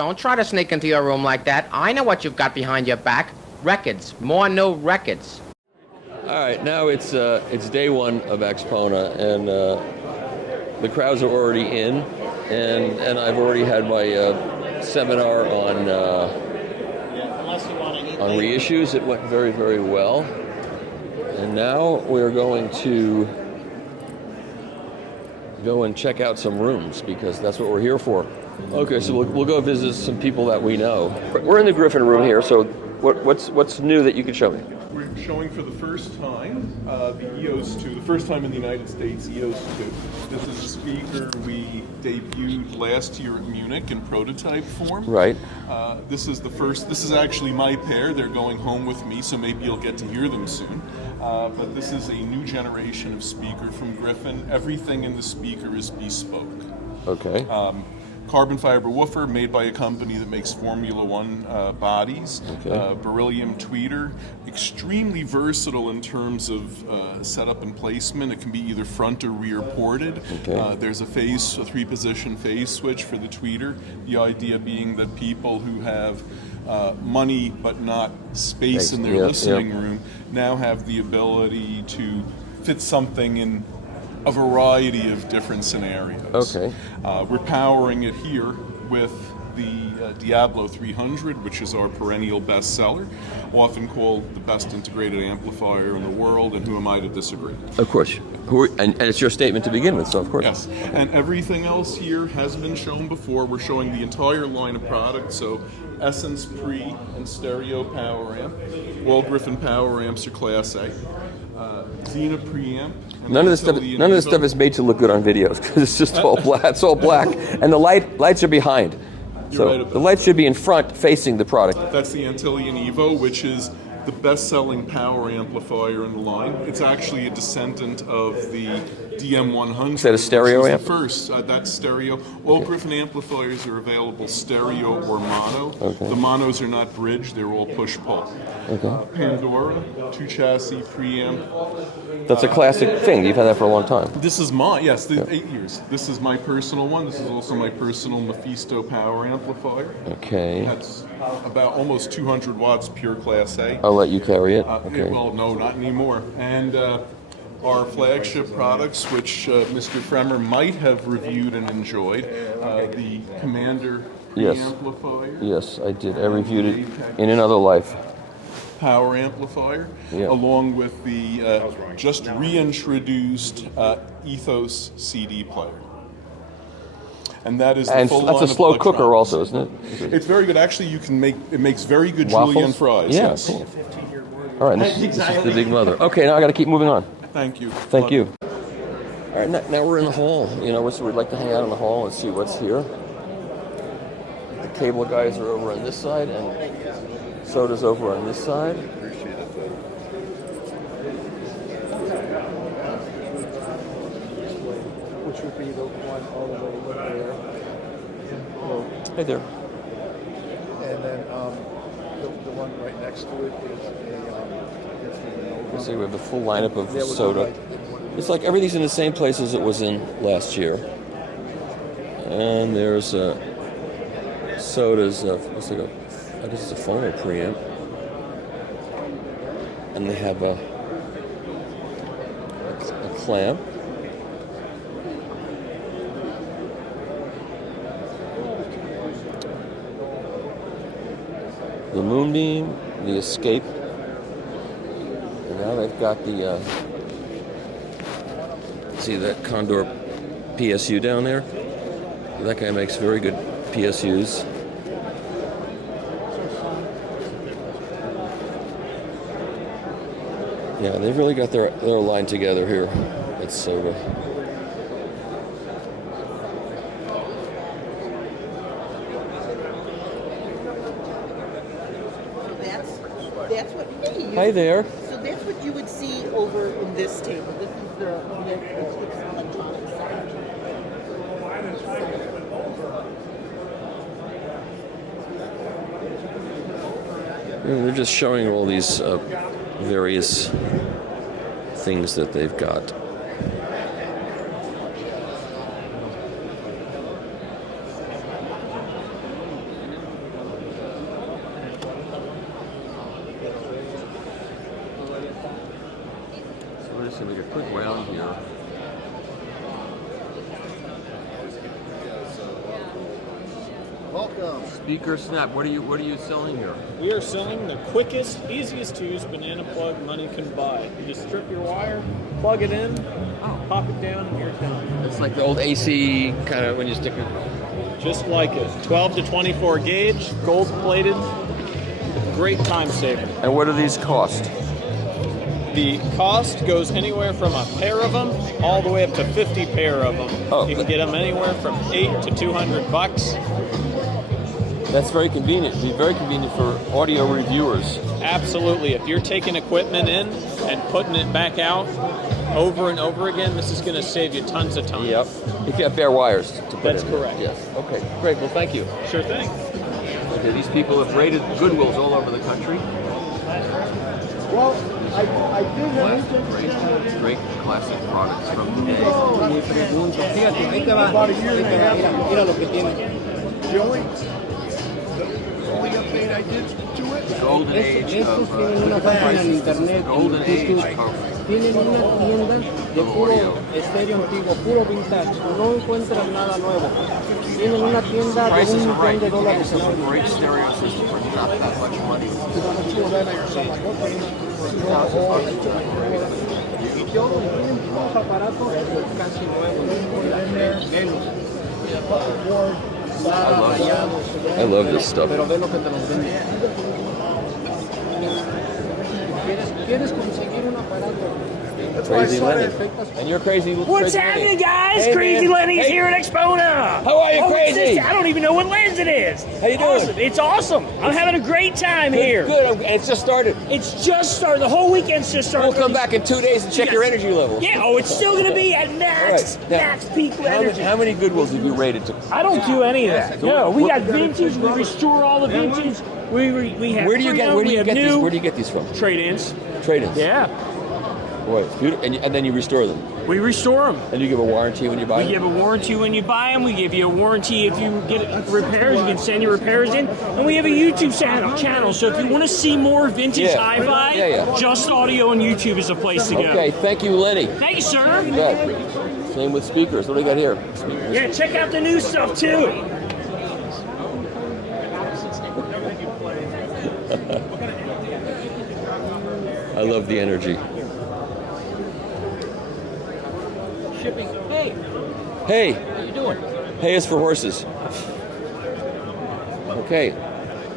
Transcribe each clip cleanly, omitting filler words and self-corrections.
Don't try to sneak into your room like that. I know what you've got behind your back. Records. More new records. All right, now it's day one of Axpona, and the crowds are already in, and I've already had my seminar on reissues. It went very, very well, and now we're going to go and check out some rooms because that's what we're here for. Okay, so we'll go visit some people that we know. We're in the Griffin room here, so what's new that you can show me? We're showing for the first time the EOS 2, the first time in the United States, EOS 2. This is a speaker we debuted last year at Munich in prototype form. Right. This is actually my pair. They're going home with me, so maybe you'll get to hear them soon. But this is a new generation of speaker from Griffin. Everything in the speaker is bespoke. Okay. Carbon fiber woofer made by a company that makes Formula One bodies. Okay. Beryllium tweeter, extremely versatile in terms of setup and placement. It can be either front or rear ported. Okay. There's a 3-position phase switch for the tweeter. The idea being that people who have money but not space in their listening room now have the ability to fit something in a variety of different scenarios. Okay. We're powering it here with the Diablo 300, which is our perennial bestseller, often called the best integrated amplifier in the world, and who am I to disagree? Of course. And it's your statement to begin with, so of course. Yes, and everything else here has been shown before. We're showing the entire line of products, so Essence pre and stereo power amp. All Griffin power amps are Class A. Xena preamp. None of this stuff is made to look good on videos because it's just all black. It's all black, and the lights are behind. So the lights should be in front, facing the product. That's the Antillion Evo, which is the best-selling power amplifier in the line. It's actually a descendant of the DM100. Is that a stereo amp? The first, that's stereo. All Griffin amplifiers are available stereo or mono. Okay. The monos are not bridge; they're all push-pull. Okay. Pandora, 2-chassis preamp. That's a classic thing. You've had that for a long time. This is mine, yes, 8 years. This is my personal one. This is also my personal Mephisto power amplifier. Okay. That's about almost 200 watts, pure Class A. I'll let you carry it. Okay. Well, no, not anymore. And our flagship products, which Mr. Fremer might have reviewed and enjoyed, the Commander amplifier. Yes, I did. I reviewed it in another life. Power amplifier, along with the just reintroduced Ethos CD player. And that is the full line of that's a slow cooker electronics. also, isn't it? It's very good. Actually, it makes very good Waffles? julienne fries. Yeah, Yes. cool. All right, this is the big mother. Okay, now I got to keep moving on. Thank you. Thank you. All right, now we're in the hall. You know, so we'd like to hang out in the hall and see what's here. The cable guys are over on this side, and soda's over on this side. Which would be the one all the way there. Hey there. And then the one right next to it is So we have a full lineup of soda. It's like everything's in the same place as it was in last year. And there's sodas. Looks like this is a phono preamp. And they have a clamp. The Moonbeam, the Escape, and now they've got the, see that Condor PSU down there? That guy makes very good PSUs. Yeah, they've really got their line together here at Soda. That's what we use. Hi there. So that's what you would see over in this table. This is the electronic side. They're just showing all these various things that they've got. So let's see, we got a quick round here. Welcome. Speaker snap. What are you selling here? We are selling the quickest, easiest to use banana plug money can buy. You just strip your wire, plug it in, pop it down, and you're done. It's like the old AC kind of when you stick it. Just like it. 12 to 24 gauge, gold plated, great time saver. And what do these cost? The cost goes anywhere from a pair of them all the way up to 50 pair of them. Oh. You can get them anywhere from $8 to $200. That's very convenient. It'd be very convenient for audio reviewers. Absolutely. If you're taking equipment in and putting it back out over and over again, this is going to save you tons of time. Yep. If you have bare wires to put That's in. correct. Yes. Okay. Great. Well, thank you. Sure thing. Okay, these people have raided Goodwills all over the country. Well, I did Great classic products from today. about a year and a half ago. The only update I did to it. Golden age Estos tienen una página en internet. Golden age YouTube. of Tienen una tienda de puro estéreo antiguo, puro vintage. No encuentran nada nuevo. Tienen una tienda de prices $1 are right. millón de It's a dólares. great stereo system for not that much money. Y todos tienen todos aparatos casi nuevos. Menos. I love this stuff. Pero ve lo que te los venden. ¿Quieres conseguir un aparato? Crazy Lenny. And you're crazy. What's crazy happening, Lenny. guys? Hey, Crazy man. Lenny's Hey. here at Axpona. How are you, Oh, Crazy? it's just- I don't even know what lens it is. How you doing? Awesome. It's awesome. I'm having a great time here. Good. It's just started. It's just started. The whole weekend's just started. We'll come back in 2 days and check your energy levels. Yeah. Oh, it's still gonna be at max, All right. Now, max peak How energy. many Goodwills have you rated to? I don't do any of that. No, we what- got vintage. We restore all the vintage. We have. Where do you pre-owned, we have get these? new Where do you get these from? trade-ins? Trade-ins. Yeah, Boy, it's beautiful. And then you restore them. we restore them. And you give a warranty when you buy We them. give a warranty when you buy them. We give you a warranty if you get repairs. You can send your repairs in. And we have a YouTube channel. So if you want to see more vintage Yeah. hi-fi, Yeah. Just Audio on YouTube is the place to go. Okay, thank you, Lenny. Thank you, sir. Yeah. Same with speakers. What do we got here? Speakers. Yeah, check out the new stuff too. I love the energy. Shipping. Hey, Hey, how you doing? hay is for horses. Okay.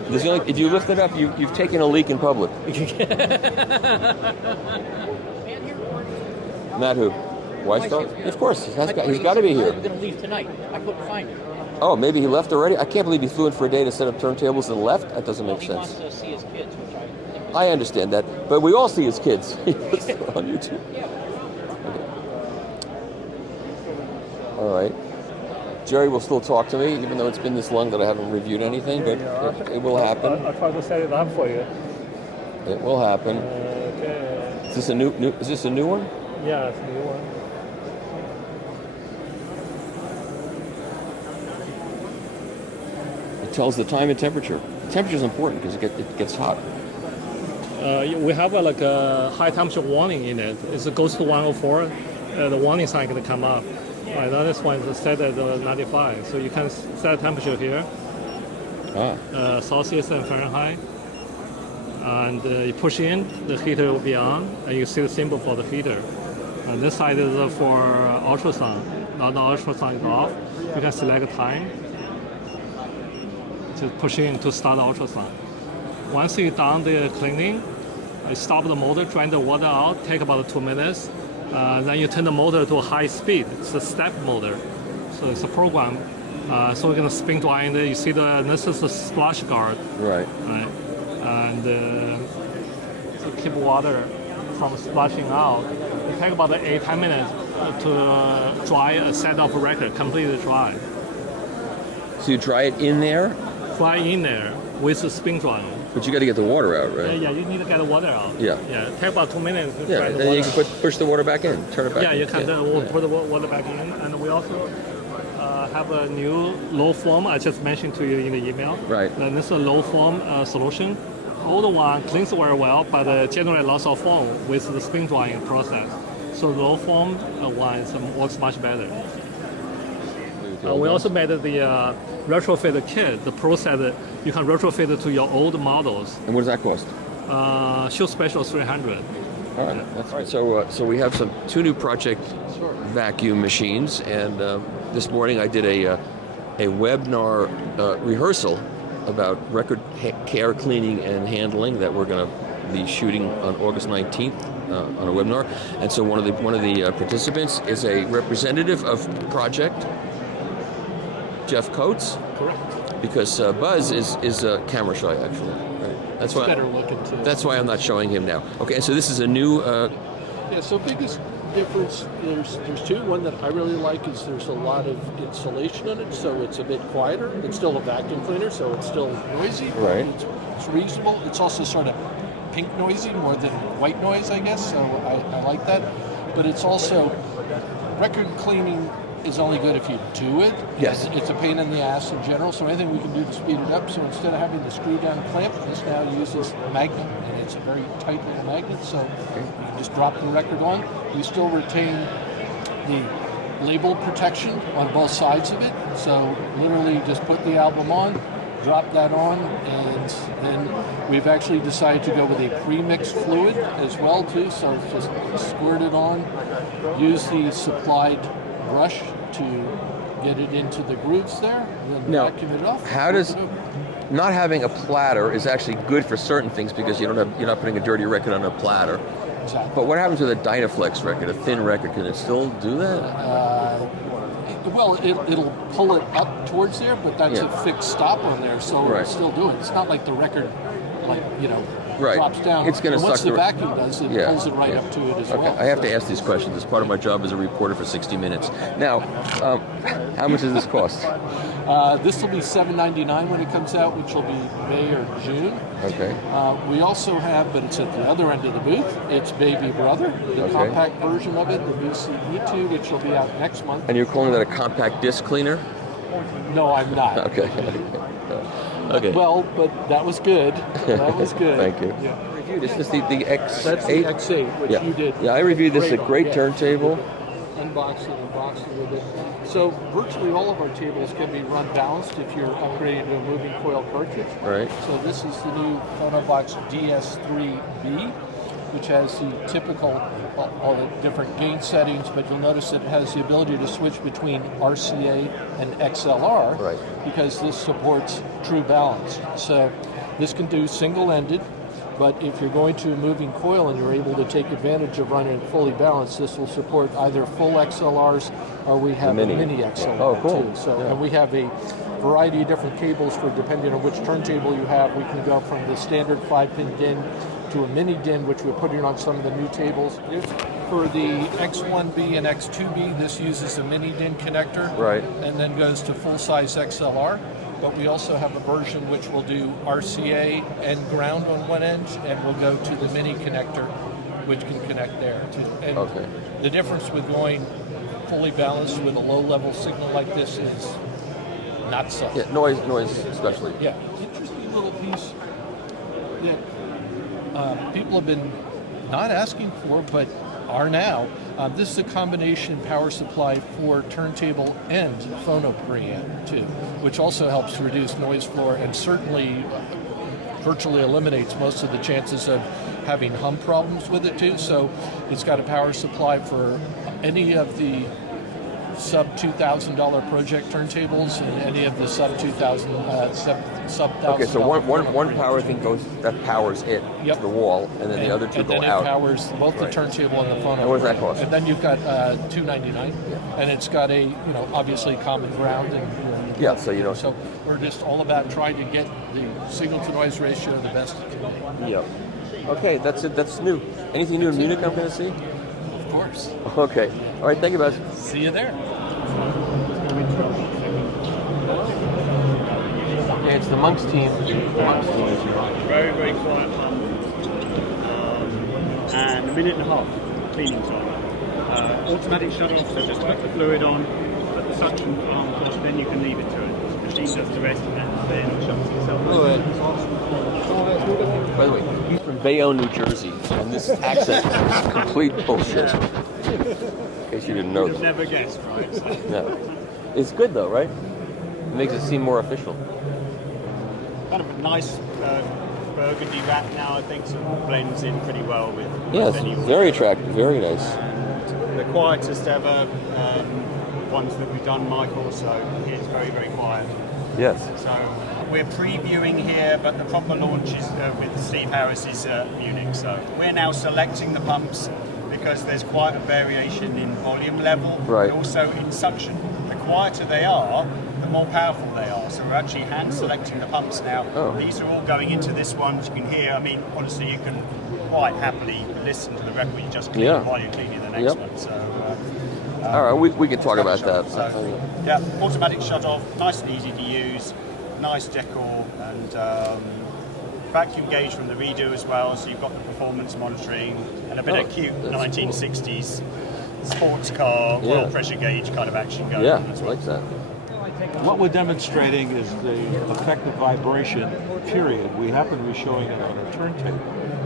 If you lift it up, you've taken a leak in public. Not who? Weisfeld? Of course, he's got to be here. We're going to leave tonight. I couldn't find him. Oh, maybe he left already? I can't believe he flew in for a day to set up turntables and left? That doesn't make He sense. wants to see his kids, which I think is I understand that, but we all see his kids. He puts them on YouTube. All right. Jerry will still talk to me, even though it's been this long that I haven't reviewed anything, but it will happen. I'll try to set it up for you. It will happen. Okay. Is this a new? Is this a new one? Yeah, it's a new one. It tells the time and temperature. Temperature is important because it gets hot. We have a high temperature warning in it. It goes to 104. The warning sign going to come up. Right, now this one is set at 95. So you can set temperature here, Celsius and Fahrenheit. And you push in, the heater will be on, and you see the symbol for the heater. And this side is for ultrasound. Now the ultrasound is off. You can select a time to push in to start the ultrasound. Once you're done the cleaning, you stop the motor, drain the water out, take about 2 minutes. Then you turn the motor to high speed. It's a step motor. So it's a program. So we're going to spin dry in there. You see this is the splash guard. Right. Right. And to keep water from splashing out. It takes about 8-10 minutes to dry a set of record, completely dry. So you dry it in there, Dry in there with the spin dryer. but you got to get the water out, right? Yeah, you need to get the water out. Yeah. Yeah, it takes about 2 minutes to Yeah, dry and the then water. you can push the water back in, turn it back. Yeah, in. you can put the water back in. And we also have a new low foam I just mentioned to you in the email. Right. And this is a low foam solution. Old one cleans very well, but generally lots of foam with the spin drying process. also low form one works much better. We also made the retrofit kit, the Pro set. You can retrofit it to your old models. And what does that cost? Show special 300. All right, that's right. So we have two new project vacuum machines, and this morning I did a webinar rehearsal about record care, cleaning, and handling that we're going to be shooting on August 19th on a webinar. And so one of the participants is a representative of project, Jeff Coates. Correct. Because Buzz is camera shy, actually. Right. That's why. Better looking too. That's why I'm not showing him now. Okay, so this is a new. Yeah. So biggest difference, there's two. One that I really like is there's a lot of insulation in it, so it's a bit quieter. It's still a vacuum cleaner, so it's still noisy. Right. It's reasonable. It's also sort of pink noisy more than white noise, I guess. So I like that. But it's also record cleaning is only good if you do it. Yes. It's a pain in the ass in general, so anything we can do to speed it up. So instead of having the screw down clamp, this now uses magnet, and it's a very tight little magnet, so you can just drop the record on. You still retain the label protection on both sides of it, so literally just put the album on, drop that on, and then we've actually decided to go with a pre-mixed fluid as well too, so just squirt it on, use the supplied brush to get it into the grooves there, and then vacuum it off. How does not having a platter is actually good for certain things because you're not putting a dirty record on a platter. Exactly. But what happens with a Dynaflex record, a thin record? Can it still do that? Well, it'll pull it up towards there, but that's a fixed stop on there, so it'll still do it. It's not like the record, drops down. It's going to suck. Once the vacuum does, it pulls it right up to it as well. I have to ask these questions. It's part of my job as a reporter for 60 Minutes. Now, how much does this cost? This will be $7.99 when it comes out, which will be May or June. Okay. We also have, but it's at the other end of the booth, it's Baby Brother, the compact version of it, the BCE2, which will be out next month. And you're calling that a compact disc cleaner? No, I'm not. Okay. Okay. Well, but that was good. That was good. Thank you. Yeah. This is the X8. That's the X8, which you did. Yeah, I reviewed this. A great turntable. Unboxing with it. So virtually all of our tables can be run balanced if you're upgrading to a moving coil cartridge. Right. So this is the new Phonobox DS3B, which has the typical, all the different gain settings, but you'll notice that it has the ability to switch between RCA and XLR, because this supports true balance. So this can do single-ended, but if you're going to a moving coil and you're able to take advantage of running fully balanced, this will support either full XLRs or we have a mini XLR too. So, and we have a variety of different cables for depending on which turntable you have. We can go from the standard 5-pin DIN to a mini DIN, which we're putting on some of the new tables. For the X1B and X2B, this uses a mini DIN connector, and then goes to full-size XLR. But we also have a version which will do RCA and ground on one end, and will go to the mini connector, which can connect there too. And the difference with going fully balanced with a low-level signal like this is not so. Yeah, noise especially. Yeah, interesting little piece that people have been not asking for, but are now. This is a combination power supply for turntable and phono preamp too, which also helps to reduce noise floor and certainly virtually eliminates most of the chances of having hum problems with it too. So it's got a power supply for any of the sub $2,000 project turntables and any of the sub $1,000. Okay, so one power thing powers it to the wall, and then the other two go out. And then it powers both the turntable and the phone. And what does that cost? And then you've got $299, and it's got a obviously common ground and. So you know. So we're just all about trying to get the signal to noise ratio the best it can be. Yep. Okay, that's it. That's new. Anything new in Munich I'm going to see? Of course. Okay. All right. Thank you, Buzz. See you there. Yeah, it's the Monks team. Very, very quiet pump. And a minute and a half cleaning time. Automatic shut off, so just put the fluid on, put the suction arm across, then you can leave it to it. The machine does the rest and then shuts itself off. By the way, he's from Bayonne, New Jersey, and this accent is complete bullshit. In case you didn't know You'd that. have never guessed, right? So. No. It's good though, right? It makes it seem more official. Kind of a nice burgundy wrap now, I think, sort of blends in pretty well with Yes, any very attractive, very nice. And the quietest ever ones that we've done, Michael, so it's very, very quiet. Yes. So we're previewing here, but the proper launch is with Steve Harris is Munich. So we're now selecting the pumps because there's quite a variation in volume level, right. but also in suction. The quieter they are, the more powerful they are. So we're actually hand selecting the pumps now. Oh. These are all going into this one, as you can hear. I mean, honestly, you can quite happily listen to the record you just cleaned while you're cleaning the next one. So. All right, we can talk about that. So, yeah, automatic shut off, nice and easy to use, nice decor, and vacuum gauge from the redo as well. So you've got the performance monitoring and a bit of cute 1960s sports car oil pressure gauge kind of action going on as well. Like that. What we're demonstrating is the effective vibration, period. We happen to be showing it on a turntable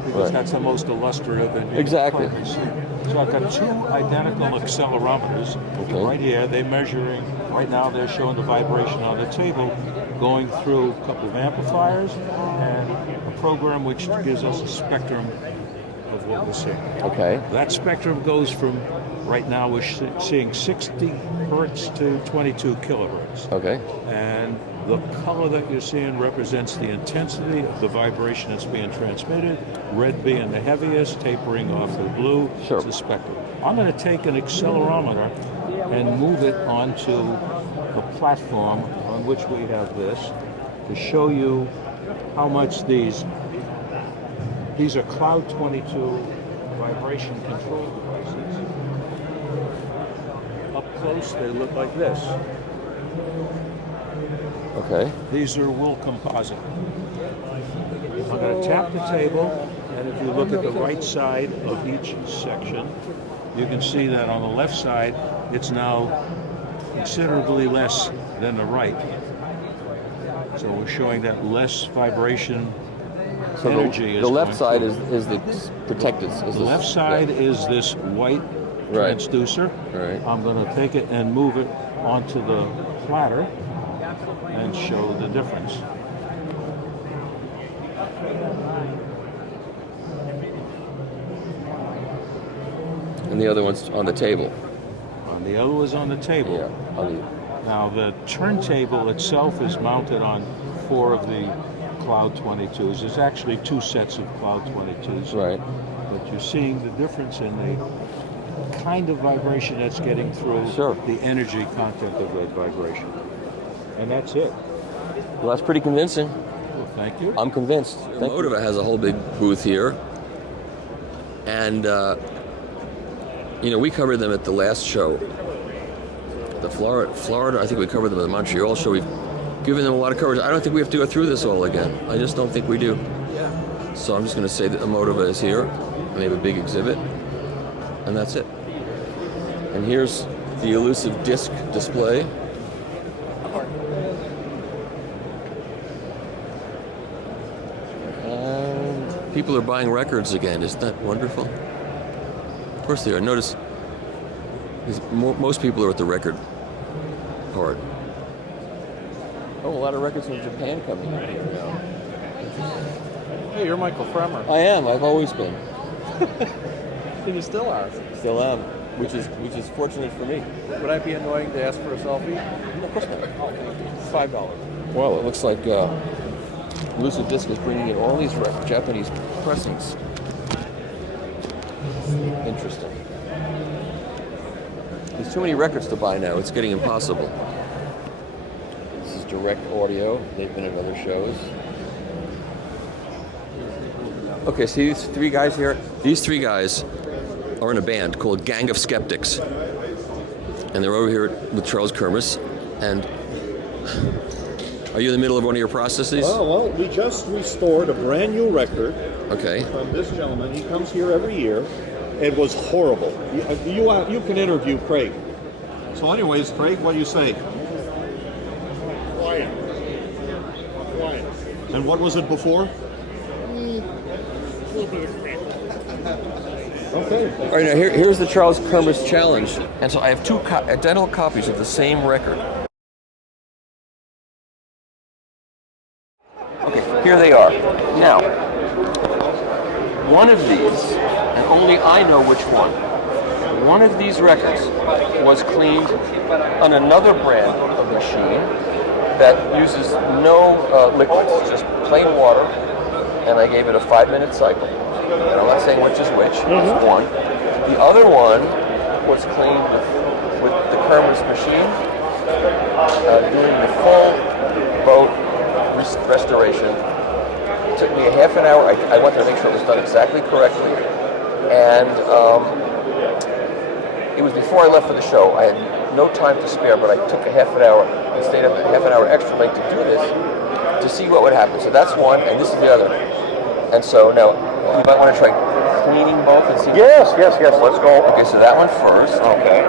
because that's the most illustrative and exactly. So I've got two identical accelerometers right here. They're measuring, right now they're showing the vibration on the table, going through a couple of amplifiers and a program which gives us a spectrum of what we're seeing. Okay. That spectrum goes from, right now we're seeing 60 hertz to 22 kilohertz. Okay. And the color that you're seeing represents the intensity of the vibration that's being transmitted, red being the heaviest, tapering off the blue, it's the spectrum. I'm going to take an accelerometer and move it onto the platform on which we have this to show you how much these are Cloud 22 vibration control devices. Up close, they look like this. Okay. These are wool composite. I'm going to tap the table, and if you look at the right side of each section, you can see that on the left side, it's now considerably less than the right. So we're showing that less vibration energy. The left side is the protected. The left side is this white transducer. Right. I'm going to take it and move it onto the platter and show the difference. And the other one's on the table. And the other was on the table. Yeah. Now the turntable itself is mounted on 4 of the Cloud 22s. There's actually 2 sets of Cloud 22s. Right. But you're seeing the difference in the kind of vibration that's getting through the energy content of that vibration. And that's it. Well, that's pretty convincing. Well, thank you. I'm convinced. Motiva has a whole big booth here. And, we covered them at the last show. The Florida, I think we covered them at the Montreal show. We've given them a lot of coverage. I don't think we have to go through this all again. I just don't think we do. So I'm just going to say that Motiva is here. And they have a big exhibit. And that's it. And here's the elusive disc display. And people are buying records again. Isn't that wonderful? Of course they are. Notice most people are at the record part. Oh, a lot of records from Japan coming in here now. Hey, you're Michael Fremer. I am. I've always been. And you still are. Still am, which is fortunate for me. Would I be annoying to ask for a selfie? No, of course not. $5. Well, it looks like Elusive Disc is bringing in all these Japanese pressings. Interesting. There's too many records to buy now. It's getting impossible. This is Direct Audio. They've been at other shows. Okay, so these 3 guys here. These 3 guys are in a band called Gang of Skeptics. And they're over here with Charles Kermis. And are you in the middle of one of your processes? Oh, well, we just restored a brand new record. Okay. From this gentleman. He comes here every year. It was horrible. You can interview Craig. So anyways, Craig, what do you say? Quiet. Quiet. And what was it before? little bit of cramp. Okay. All right, now here's the Charles Kermis challenge. And so I have two identical copies of the same record. Okay, here they are. Now, one of these, and only I know which one of these records was cleaned on another brand of machine that uses no liquids, just plain water, and I gave it a 5-minute cycle. And I'm not saying which is which, it's one. The other one was cleaned with the Kermis machine, doing the full boat restoration. It took me a half an hour. I wanted to make sure it was done exactly correctly. And it was before I left for the show. I had no time to spare, but I took a half an hour and stayed up a half an hour extra late to do this to see what would happen. So that's one, and this is the other. And so now, you might want to try cleaning both and see. Yes, let's go. Okay, so that one first. Okay.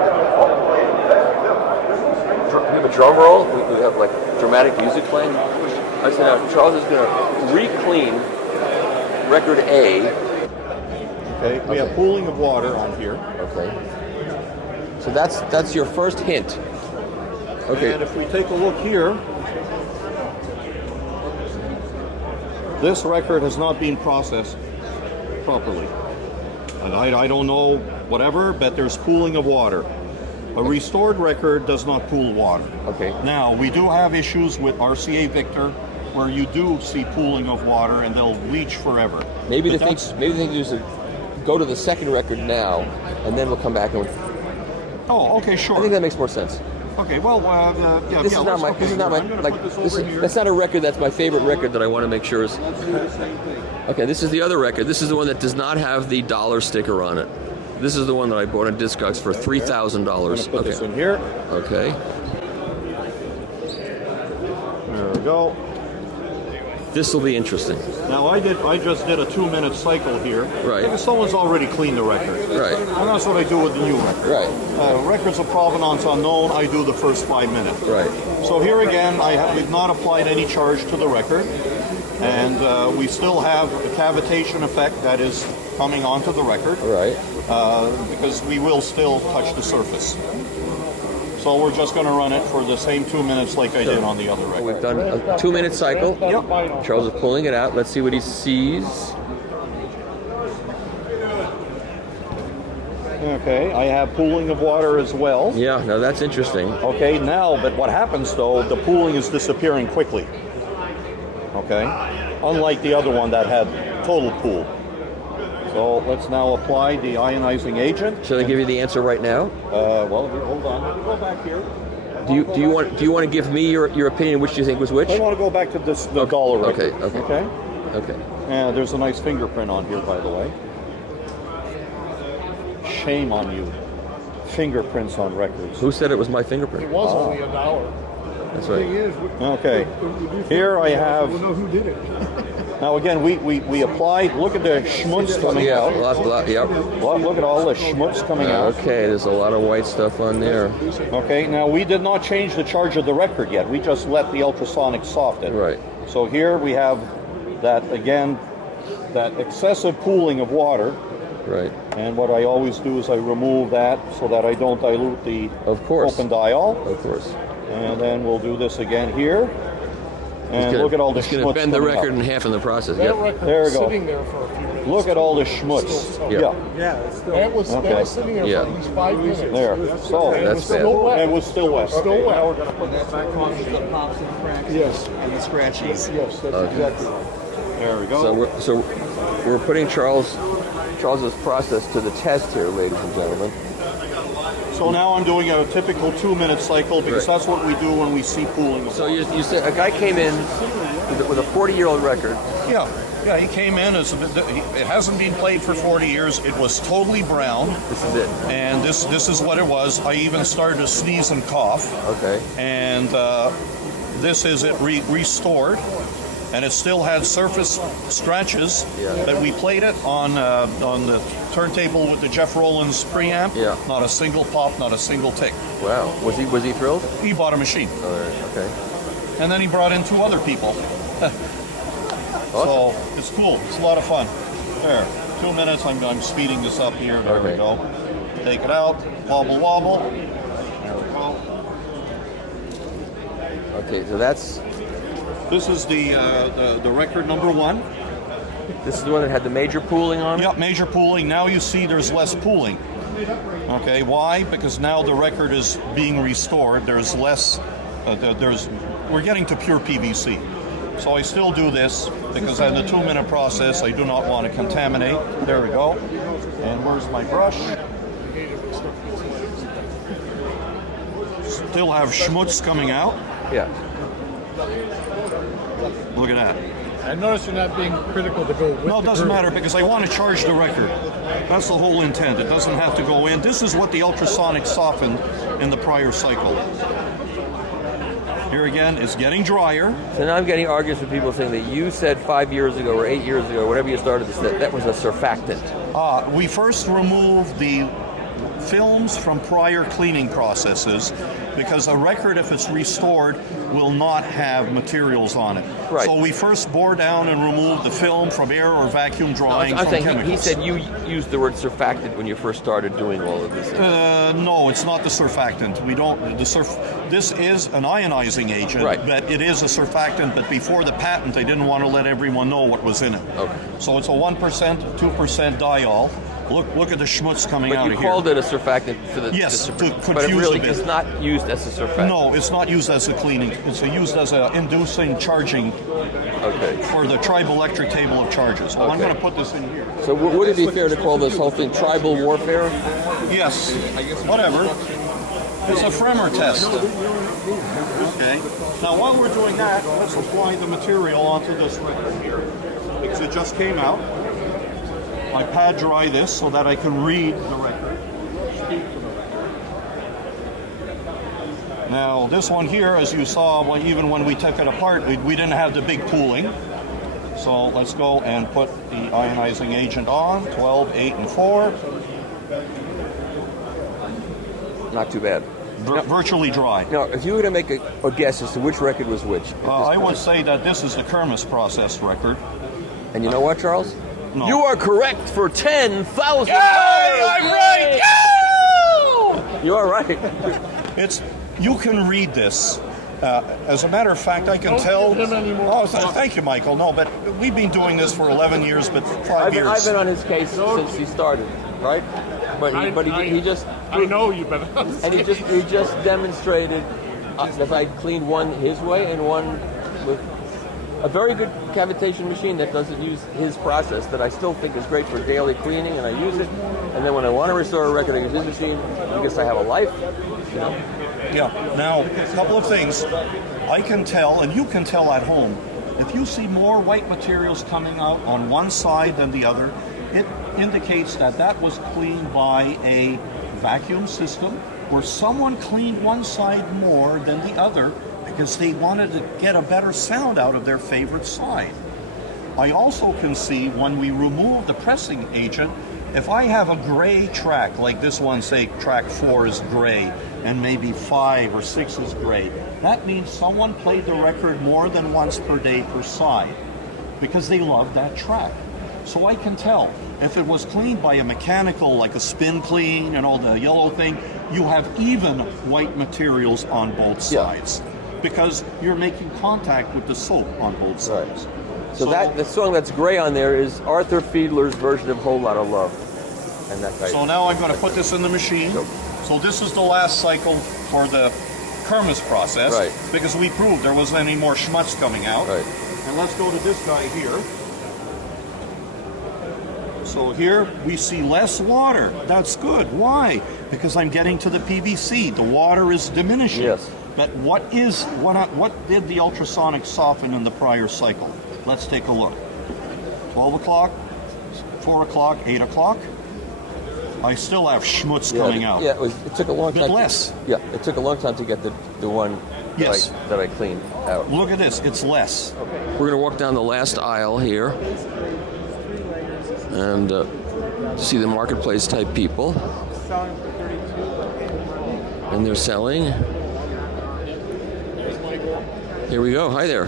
We have a drum roll. We have like dramatic music playing. I said, now Charles is going to re-clean record A. Okay, we have pooling of water on here. Okay. So that's your first hint. Okay. And if we take a look here, this record has not been processed properly. And I don't know whatever, but there's pooling of water. A restored record does not pool water. Okay. Now, we do have issues with RCA Victor where you do see pooling of water and they'll leach forever. Maybe the thing to do is to go to the second record now, and then we'll come back and. Oh, okay, sure. I think that makes more sense. Okay, well, yeah. This is not my. This is not my. Like that's not a record. That's my favorite record that I want to make sure is. Okay, this is the other record. This is the one that does not have the dollar sticker on it. This is the one that I bought on Discogs for $3,000. Put this in here. Okay. There we go. This will be interesting. Now I just did a 2-minute cycle here. Right. Because someone's already cleaned the record. Right. And that's what I do with the new record. Right. Records of provenance unknown, I do the first 5 minutes. Right. So here again, we've not applied any charge to the record. And we still have a cavitation effect that is coming onto the record. Right. Because we will still touch the surface. So we're just going to run it for the same 2 minutes like I did on the other record. We've done a 2-minute cycle. Yep. Charles is pulling it out. Let's see what he sees. Okay, I have pooling of water as well. Yeah, now that's interesting. Okay, now, but what happens though, the pooling is disappearing quickly. Okay, unlike the other one that had total pool. So let's now apply the ionizing agent. Should I give you the answer right now? Well, hold on. Let me go back here. Do you want to give me your opinion? Which do you think was which? I want to go back to the dollar record. Okay. Yeah, there's a nice fingerprint on here, by the way. Shame on you. Fingerprints on records. Who said it was my fingerprint? It was only $1. That's right. Okay. Here I have. We'll know who did it. Now again, we applied. Look at the schmutz coming out. Look at all the schmutz coming out. Okay, there's a lot of white stuff on there. Okay, now we did not change the charge of the record yet. We just let the ultrasonic soften. Right. So here we have that again, that excessive pooling of water. Right. And what I always do is I remove that so that I don't dilute the open diol. Of course. And then we'll do this again here. And look at all the schmutz. It's going to bend the record in half in the process. That record there we was go. sitting there for a few minutes. Look at all the schmutz. Yeah, that was sitting there for at least 5 minutes. There. So it was still wet. It was still wet. Still wet. Now we're going to put that back on the pops and cracks. Yes. And the scratchies. Yes, that's exactly right. There we go. So we're putting Charles's process to the test here, ladies and gentlemen. So now I'm doing a typical 2-minute cycle because that's what we do when we see pooling. So you said a guy came in with a 40-year-old record. Yeah, he came in as it hasn't been played for 40 years. It was totally brown. This is it. And this is what it was. I even started to sneeze and cough. Okay. And this is it restored. And it still had surface scratches that we played it on the turntable with the Jeff Rollins preamp. Yeah. Not a single pop, not a single tick. Wow. Was he thrilled? He bought a machine. All right. Okay. And then he brought in 2 other people. Awesome. So it's cool. It's a lot of fun. There. 2 minutes. I'm speeding this up here. There we go. Take it out. Wobble, wobble. There we go. Okay, so that's... This is the record number 1. This is the one that had the major pooling on it? Yep, major pooling. Now you see there's less pooling. Okay, why? Because now the record is being restored. There's less, we're getting to pure PVC. So I still do this because in the 2-minute process, I do not want to contaminate. There we go. And where's my brush? Still have schmutz coming out. Yeah. Look at that. I notice you're not being critical to go with No, it doesn't matter because I want to charge the record. That's the whole intent. It doesn't have to go in. This is what the ultrasonic softened in the prior cycle. Here again, it's getting drier. So now I'm getting arguments with people saying that you said 5 years ago or 8 years ago, whatever you started this, that was a surfactant. We first removed the films from prior cleaning processes because a record, if it's restored, will not have materials on it. Right. So we first bore down and removed the film from air or vacuum drying I'm from saying chemicals. he said you used the word surfactant when you first started doing all of this. No, it's not the surfactant. We don't. This is an ionizing agent, right. But it is a surfactant. But before the patent, they didn't want to let everyone know what was in it. Okay. So it's a 1%, 2% diol. Look at the schmutz coming out of here. But you called it a surfactant for the... Yes, to confuse but it really a bit. is not used as a surfactant. No, it's not used as a cleaning. It's used as an inducing charging for the triboelectric table of charges. Well, I'm going to put this in here. So would it be fair to call this whole thing tribal warfare? Yes, whatever. It's a Fremer test. Okay. Now, while we're doing that, let's apply the material onto this record here because it just came out. I pad dry this so that I can read the record, speak to the record. Now, this one here, as you saw, even when we took it apart, we didn't have the big pooling. So let's go and put the ionizing agent on, 12, 8, and 4. Not too bad. Virtually dry. Now, if you were to make a guess as to which record was which. I would say that this is the Kermes process record. And you know what, Charles? No. You are correct for $10,000. Yay! I'm right! Yeah! You are right. You can read this. As a matter of fact, I can tell. Oh, thank you, Michael. No, but we've been doing this for 11 years, but 5 years. I've been on his case since he started, right? But he just. I know you've been. And he just demonstrated that I cleaned one his way and one with a very good cavitation machine that doesn't use his process that I still think is great for daily cleaning, and I use it. And then when I want to restore a record, I use his machine because I have a life, you know. Yeah. Now, a couple of things. I can tell, and you can tell at home, if you see more white materials coming out on one side than the other, it indicates that was cleaned by a vacuum system where someone cleaned one side more than the other because they wanted to get a better sound out of their favorite side. I also can see when we remove the pressing agent, if I have a gray track, like this one, say track 4 is gray, and maybe 5 or 6 is gray, that means someone played the record more than once per day per side because they love that track. So I can tell. If it was cleaned by a mechanical, like a spin clean and all the yellow thing, you have even white materials on both sides because you're making contact with the soap on both sides. Right. So that the song that's gray on there is Arthur Fiedler's version of Whole Lotta Love. And that's right. So now I'm going to put this in the machine. So this is the last cycle for the Kermes process because we proved there wasn't any more schmutz coming out. Right. And let's go to this guy here. So here we see less water. That's good. Why? Because I'm getting to the PVC. The water is diminishing. Yes. But what did the ultrasonic soften in the prior cycle? Let's take a look. 12 o'clock, 4 o'clock, 8 o'clock. I still have schmutz coming out. Yeah, it took a long time. Less. It took a long time to get the one that I cleaned out. Look at this. It's less. We're going to walk down the last aisle here and see the marketplace type people. And they're selling. Here we go. Hi there.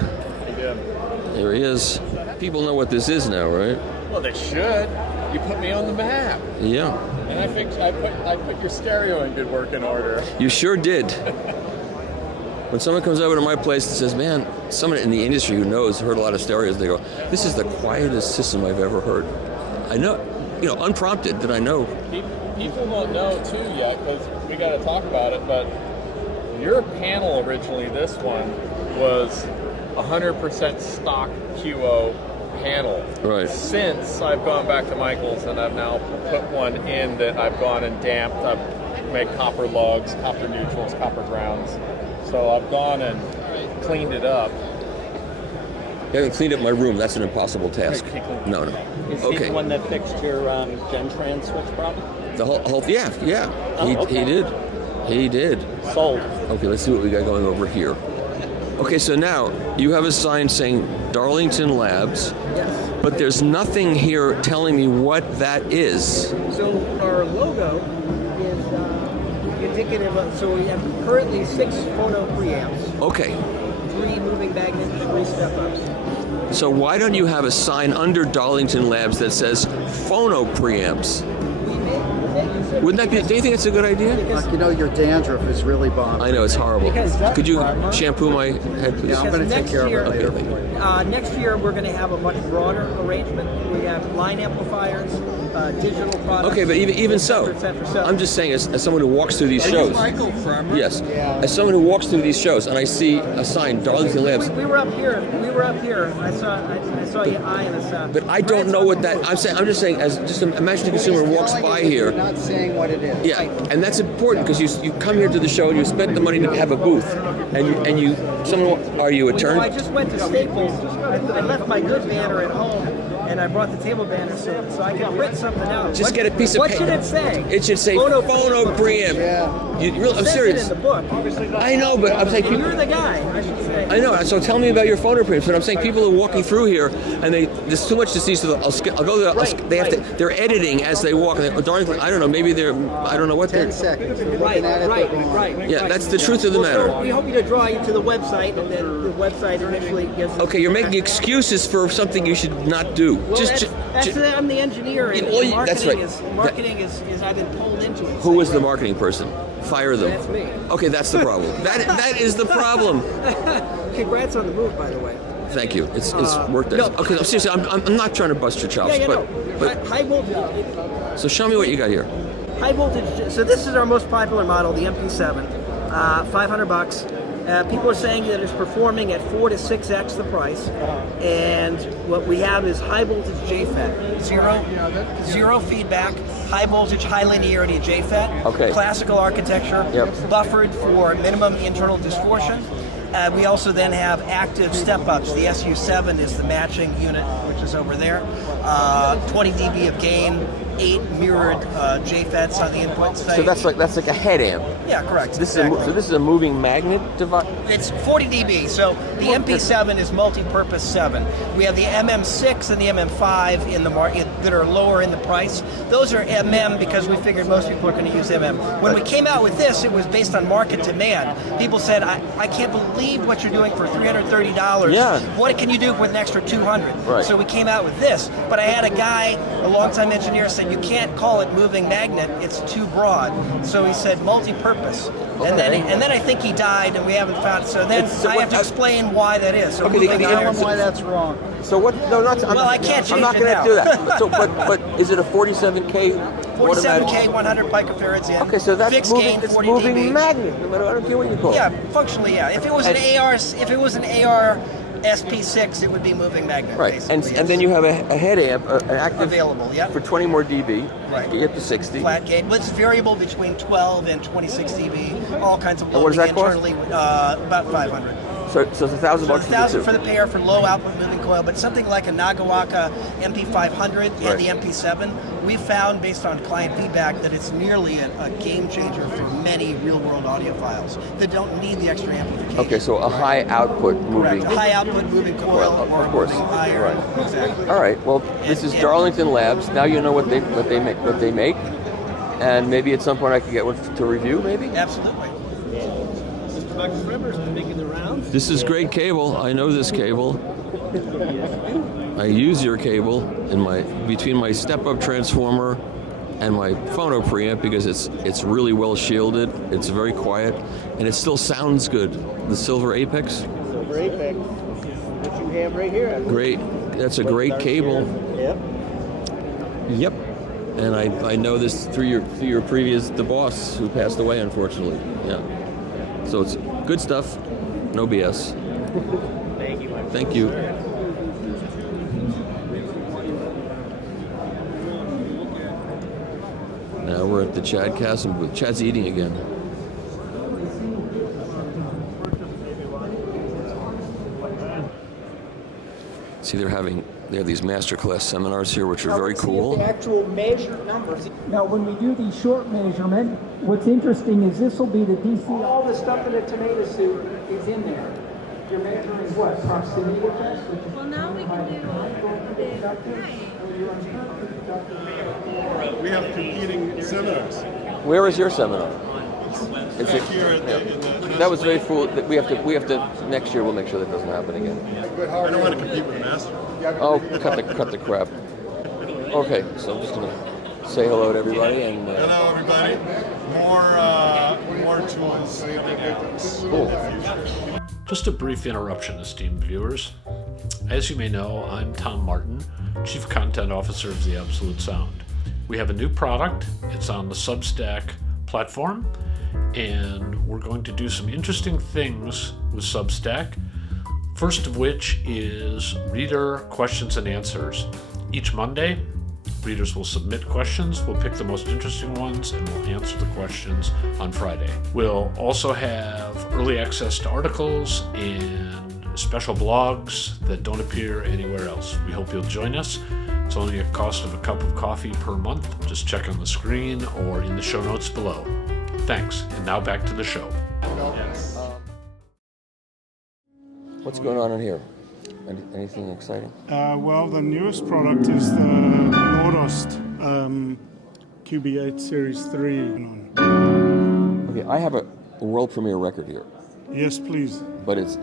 There he is. People know what this is now, right? Well, they should. You put me on the map. Yeah. And I think I put your stereo in good working order. You sure did. When someone comes over to my place and says, man, someone in the industry who heard a lot of stereos, they go, this is the quietest system I've ever heard. I know, unprompted that I know. People don't know too yet because we got to talk about it, but your panel originally, this one, was 100% stock QO panel. Right. Since I've gone back to Michael's and I've now put one in that I've gone and damped, I've made copper lugs, copper neutrals, copper grounds. So I've gone and cleaned it up. You haven't cleaned up my room. That's an impossible task. No. Is he the one that fixed your GenTrans switch problem? The whole yeah. Oh, He did. Sold. Okay, let's see what we got going over here. Okay, so now you have a sign saying Darlington Labs, but there's nothing here telling me what that is. So our logo is indicative of, so we have currently 6 phono preamps. Okay. 3 moving magnets, 3 step-ups. So why don't you have a sign under Darlington Labs that says phono preamps? Wouldn't that be? Do you think it's a good idea? Your dandruff is really bothering. I know, it's horrible. Could you shampoo my head, please? Yeah, I'm going to take care of it later. Okay, Next year, we're going to have a much broader arrangement. We have line amplifiers, digital products. Okay, but even so, et cetera, et cetera. I'm just saying, as someone who walks through these shows, Michael Fremer? yes, as someone who walks through these shows, and I see a sign, Darlington Labs. We were up here. I saw your eye in the But I don't know what that. I'm just saying, as just imagine a consumer walks by here. Not saying what it is. Yeah, and that's important because you come here to the show and you spent the money to have a booth, are you a turn? I just went to Staples. I left my good banner at home, and I brought the table banner so I can print something out. Just get a piece of paper. What should it say? It should say phono preamp. Yeah. I'm serious. It in the book. I know, but I'm saying you're the guy. I should say. I know. So tell me about your phono preamps. But I'm saying people are walking through here, and there's too much to see. So I'll go there. They're editing as they walk. And Darlington, I don't know. Maybe I don't know what 10 seconds. Right. Yeah, that's the truth of the matter. So we hope you to draw you to the website, and then the website initially gives. Okay, you're making excuses for something you should not do. Well, I'm the engineer, and marketing that's right. is I've been pulled into it. Who is the marketing person? Fire them. That's me. Okay, that's the problem. That is the problem. Congrats on the move, by the way. Thank you. It's worked. No. Okay, seriously, I'm not trying to bust your chops, but high voltage. So show me what you got here. High voltage. So this is our most popular model, the MP7. $500. People are saying that it's performing at 4 to 6x the price, and what we have is high voltage JFET, zero feedback, high voltage, high linearity JFET, okay. Classical architecture, buffered for minimum internal distortion. We also then have active step-ups. The SU7 is the matching unit, which is over there. 20 dB of gain, 8 mirrored JFETs on the input side. So that's like a head amp. Yeah, correct. This exactly. so this is a moving magnet device. It's 40 dB. So the MP7 is multi-purpose 7. We have the MM6 and the MM5 in the market that are lower in the price. Those are MM because we figured most people are going to use MM. When we came out with this, it was based on market demand. People said, I can't believe what you're doing for $330. Yeah. What can you do with an extra $200? Right. So we came out with this. But I had a guy, a longtime engineer, said you can't call it moving magnet. It's too broad. So he said multi-purpose. Okay. And then I think he died, and we haven't found. So then I have to explain why that is. So Tell him why that's wrong. So what? No, not. Well, I can't change I'm not it going to now. do that. So, but is it a 47K? 47K, 100 picofarads in. Okay, so that's fixed moving. gain, It's 40 moving dB. magnet. No matter, I don't care what you call it. Yeah, functionally, yeah. If it was an AR SP6, it would be moving magnet. Right, and then you have a head amp, an active available, yeah, for 20 more dB. Right. Get up to 60. Flat gain. Well, it's variable between 12 and 26 dB. All kinds of And what does loading that cost? internally. About 500. So it's $1,000 So for the $1,000 two. for the pair for low output moving coil, but something like a Nagawaka MP500 and Right. the MP7, we found based on client feedback that it's nearly a game changer for many real-world audiophiles that don't need the extra amplification. Okay, so a high output moving. Correct. High output moving coil or of course. moving iron. Right. Exactly. All right. Well, this is Darlington Labs. Now you know what they make, and maybe at some point I could get one to review. Maybe. Absolutely. Dr. Fremer's been making the rounds. This is great cable. I know this cable. I use your cable between my step-up transformer and my phono preamp because it's really well shielded. It's very quiet, and it still sounds good. The Silver Apex. Silver Apex, which you have right here. Great. That's a great cable. Yep. Yep. And I know this through your previous, the boss who passed away, unfortunately. Yeah. So it's good stuff. No BS. Thank you. Thank you. Now we're at the Chad Chasm booth. Chad's eating again. See, they have these masterclass seminars here, which are very cool. The actual measured numbers. Now, when we do the short measurement, what's interesting is this will be the DC. All the stuff in the tomato soup is in there. You're measuring what? Proximity test? Well, now we can do We have competing seminars. Where is your seminar? It's here at the that was very fool. We have to. Next year, we'll make sure that doesn't happen again. I don't want to compete with the master. Oh, cut the crap. Okay, so I'm just gonna say hello to everybody and. Hello, everybody. More tools coming out. Cool. Just a brief interruption, esteemed viewers. As you may know, I'm Tom Martin, Chief Content Officer of The Absolute Sound. We have a new product. It's on the Substack platform, and we're going to do some interesting things with Substack. First of which is reader questions and answers. Each Monday, readers will submit questions. We'll pick the most interesting ones and we'll answer the questions on Friday. We'll also have early access to articles and special blogs that don't appear anywhere else. We hope you'll join us. It's only a cost of a cup of coffee per month. Just check on the screen or in the show notes below. Thanks, and now back to the show. What's going on in here? Anything exciting? Well, the newest product is the Nordost QB8 Series 3. Okay, I have a world premiere record here. Yes, please. But it's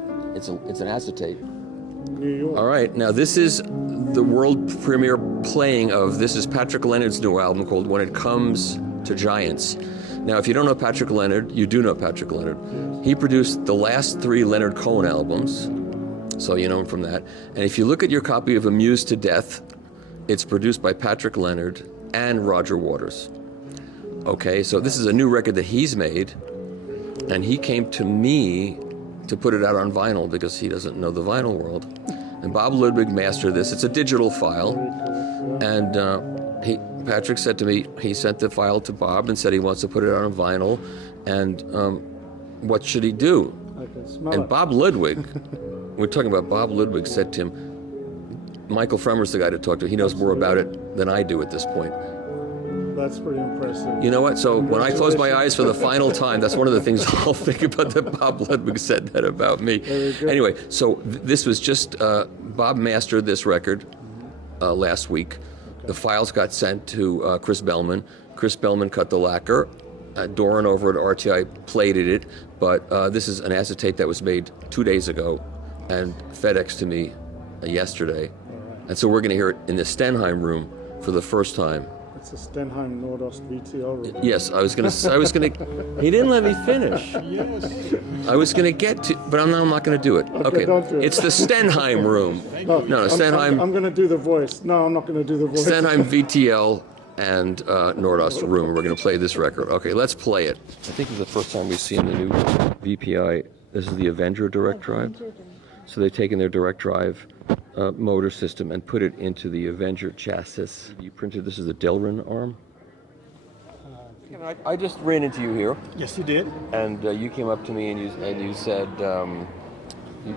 an acetate. New York. All right, now this is the world premiere playing of, this is Patrick Leonard's new album called When It Comes to Giants. Now, if you don't know Patrick Leonard, you do know Patrick Leonard. He produced the last 3 Leonard Cohen albums, so you know him from that. And if you look at your copy of Amused to Death, it's produced by Patrick Leonard and Roger Waters. Okay, so this is a new record that he's made, and he came to me to put it out on vinyl because he doesn't know the vinyl world. And Bob Ludwig mastered this. It's a digital file, and Patrick said to me, he sent the file to Bob and said he wants to put it out on vinyl, and what should he do? And Bob Ludwig, we're talking about Bob Ludwig, said to him, Michael Fremer's the guy to talk to. He knows more about it than I do at this point. That's pretty impressive. You know what? So when I close my eyes for the final time, that's one of the things I'll think about that Bob Ludwig said that about me. Anyway, so this was just, Bob mastered this record last week. The files got sent to Chris Bellman. Chris Bellman cut the lacquer. Doran over at RTI plated it, but this is an acetate that was made 2 days ago and FedExed to me yesterday. And so we're going to hear it in the Stenheim room for the first time. It's a Stenheim Nordost VTL room. Yes, I was gonna. He didn't let me finish. Yes. I was gonna get to, but I'm not gonna do it. Okay, don't do it. It's the Stenheim room. No, Stenheim. I'm gonna do the voice. No, I'm not gonna do the voice. Stenheim VTL and Nordost room. We're gonna play this record. Okay, let's play it. I think it's the first time we've seen the new VPI. This is the Avenger direct drive. So they've taken their direct drive motor system and put it into the Avenger chassis. You printed, this is the Delrin arm? I just ran into you here. Yes, you did. And you came up to me and you said,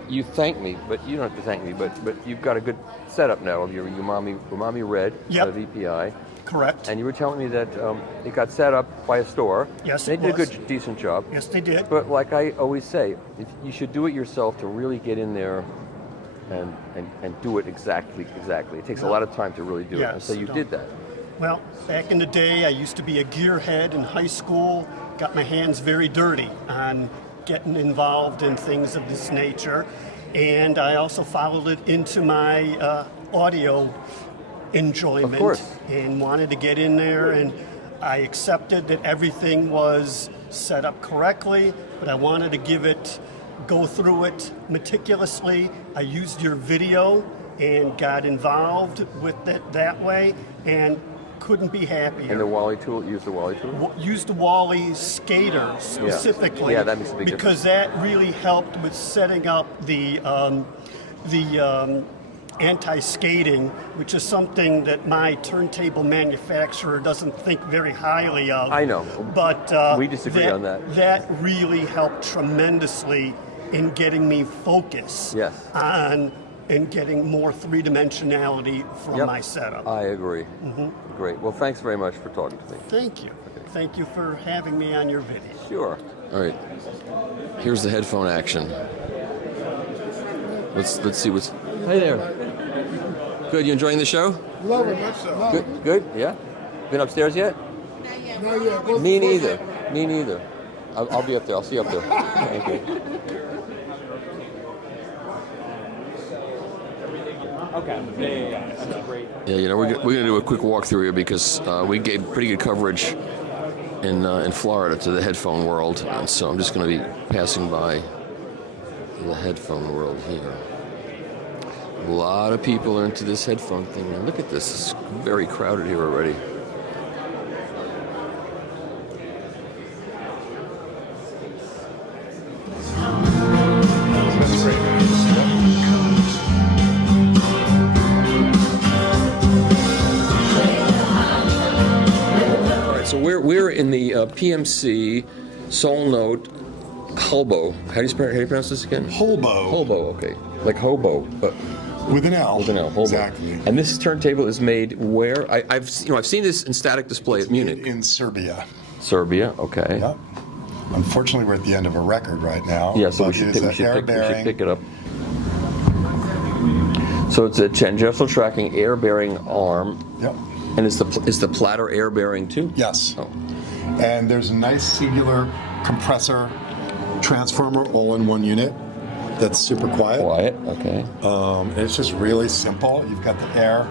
you thanked me, but you don't have to thank me, but you've got a good setup now of your Umami Red VPI. Correct. And you were telling me that it got set up by a store. Yes, they did a good, decent job. Yes, they did. But like I always say, you should do it yourself to really get in there and do it exactly. It takes a lot of time to really do it. And so you did that. Well, back in the day, I used to be a gearhead in high school, got my hands very dirty on getting involved in things of this nature. And I also followed it into my audio enjoyment, Of course. and wanted to get in there, and I accepted that everything was set up correctly, but I wanted to go through it meticulously. I used your video and got involved with it that way, and couldn't be happier. And the Wally tool, use the Wally tool? Use the Wally Skater specifically. Yeah, that makes a big because that really helped with setting up the anti-skating, which is something that my turntable manufacturer doesn't think very highly of. I know. But we disagree on that. That really helped tremendously in getting me focus on and getting more three-dimensionality from my setup. I agree. Mm-hmm. Great. Well, thanks very much for talking to me. Thank you. Okay. Thank you for having me on your video. Sure. All right. Here's the headphone action. Let's see what's. Hey there. Good. You enjoying the show? Love it, much so. Good. Good. Yeah. Been upstairs yet? Not yet. Me neither. Me neither. I'll be up there. I'll see you up there. Thank you. Okay. Yeah. That's great. Yeah, you know, we're gonna do a quick walkthrough here because we gave pretty good coverage in Florida to the headphone world, and so I'm just gonna be passing by the headphone world here. A lot of people are into this headphone thing. And look at this; it's very crowded here already. So we're in the PMC Soul Note Hobo. How do you pronounce this again? Hobo. Hobo. Okay, like hobo, but with an L. With an L. Hobo. Exactly. And this turntable is made where? I've seen this in static display at Munich. In Serbia. Serbia. Okay. Yep. Unfortunately, we're at the end of a record right now. Yeah, so we should pick it up. So it's a tangential tracking air-bearing arm. Yep. And is the platter air-bearing too? Yes. Oh. And there's a nice singular compressor transformer all in one unit that's super quiet. Quiet, okay. And it's just really simple. You've got the air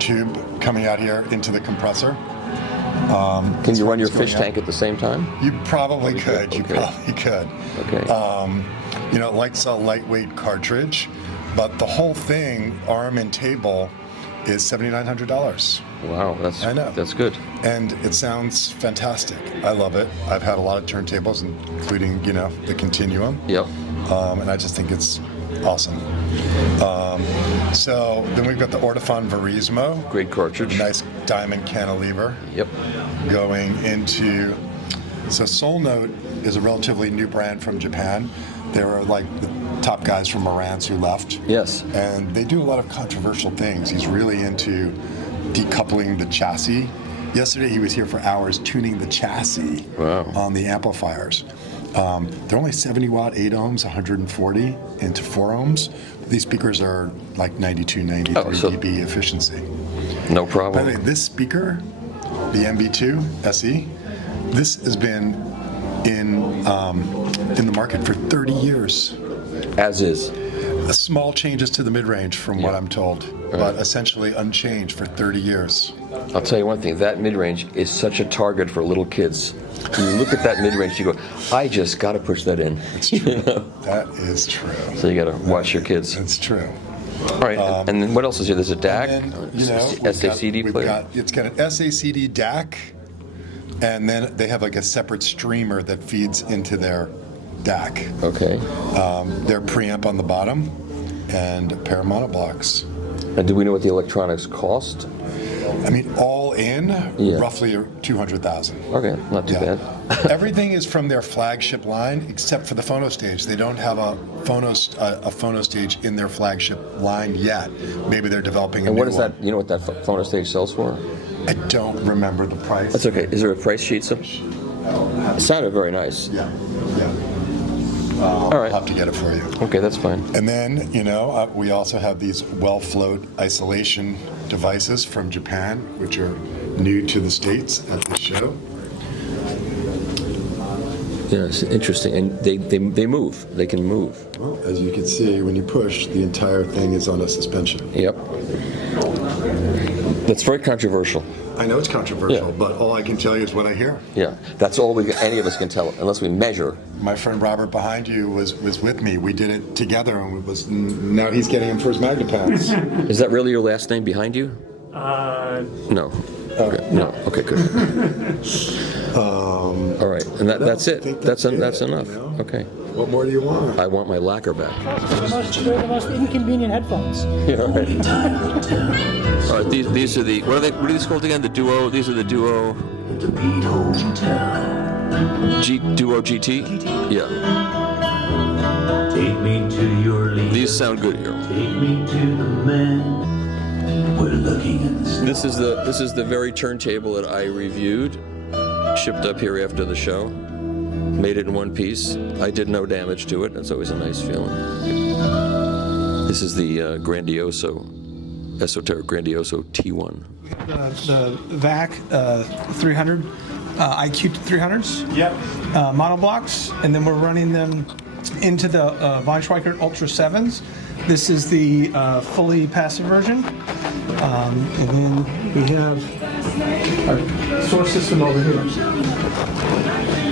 tube coming out here into the compressor. Can you run your fish tank at the same time? You probably could. Okay. You probably could. Okay. It likes a lightweight cartridge, but the whole thing, arm and table, is $7,900. Wow, that's good. And it sounds fantastic. I love it. I've had a lot of turntables, including the Continuum. Yep. And I just think it's awesome. So then we've got the Ortofon Verismo. Great cartridge. Nice diamond cantilever. Yep. Going into. So Soul Note is a relatively new brand from Japan. They were like the top guys from Marantz who left. Yes. And they do a lot of controversial things. He's really into decoupling the chassis. Yesterday he was here for hours tuning the chassis on the amplifiers. They're only 70 watt, 8 ohms, 140 into 4 ohms. These speakers are like 92, 93 dB efficiency. No problem. By the way, this speaker, the MB2 SE, this has been in the market for 30 years. As is. Small changes to the mid-range from what I'm told, but essentially unchanged for 30 years. I'll tell you one thing, that mid-range is such a target for little kids. You look at that mid-range, you go, I just got to push that in. It's true. That is true. So you got to watch your kids. It's true. All right, and then what else is here? There's a DAC, SACD player. It's got an SACD DAC, and then they have like a separate streamer that feeds into their DAC. Okay. Their preamp on the bottom, and a pair of monoblocks. And do we know what the electronics cost? I mean, all in, roughly 200,000. Okay, not too bad. Everything is from their flagship line, except for the phono stage. They don't have a phono stage in their flagship line yet. Maybe they're developing a new one. And what is that? You know what that phono stage sells for? I don't remember the price. That's okay. Is there a price sheet? It sounded very nice. Yeah. All right. I'll have to get it for you. Okay, that's fine. And then, we also have these well-flowed isolation devices from Japan, which are new to the States at this show. Yeah, it's interesting, and they move. They can move. Well, as you can see, when you push, the entire thing is on a suspension. Yep. That's very controversial. I know it's controversial, but all I can tell you is what I hear. Yeah, that's all any of us can tell, unless we measure. My friend Robert behind you was with me. We did it together, and now he's getting him for his MagnaPads. Is that really your last name behind you? No. Okay. No. Okay, good. All right, and that's it. That's enough. You know? Okay. What more do you want? I want my lacquer back. They're the most inconvenient headphones. Yeah, all right. All right, these are the what are these called again? The Duo. These are the Duo. Duo GT. Yeah. Take me to your leader. These sound good here. Take me to the man. We're looking at the This is the very turntable that I reviewed, shipped up here after the show. Made it in one piece. I did no damage to it. That's always a nice feeling. This is the Esoteric Grandioso T1. The VAC 300, IQ 300s. Yep. Monoblocks, and then we're running them into the Von Schweikert Ultra 7s. This is the fully passive version. And then we have our source system over here.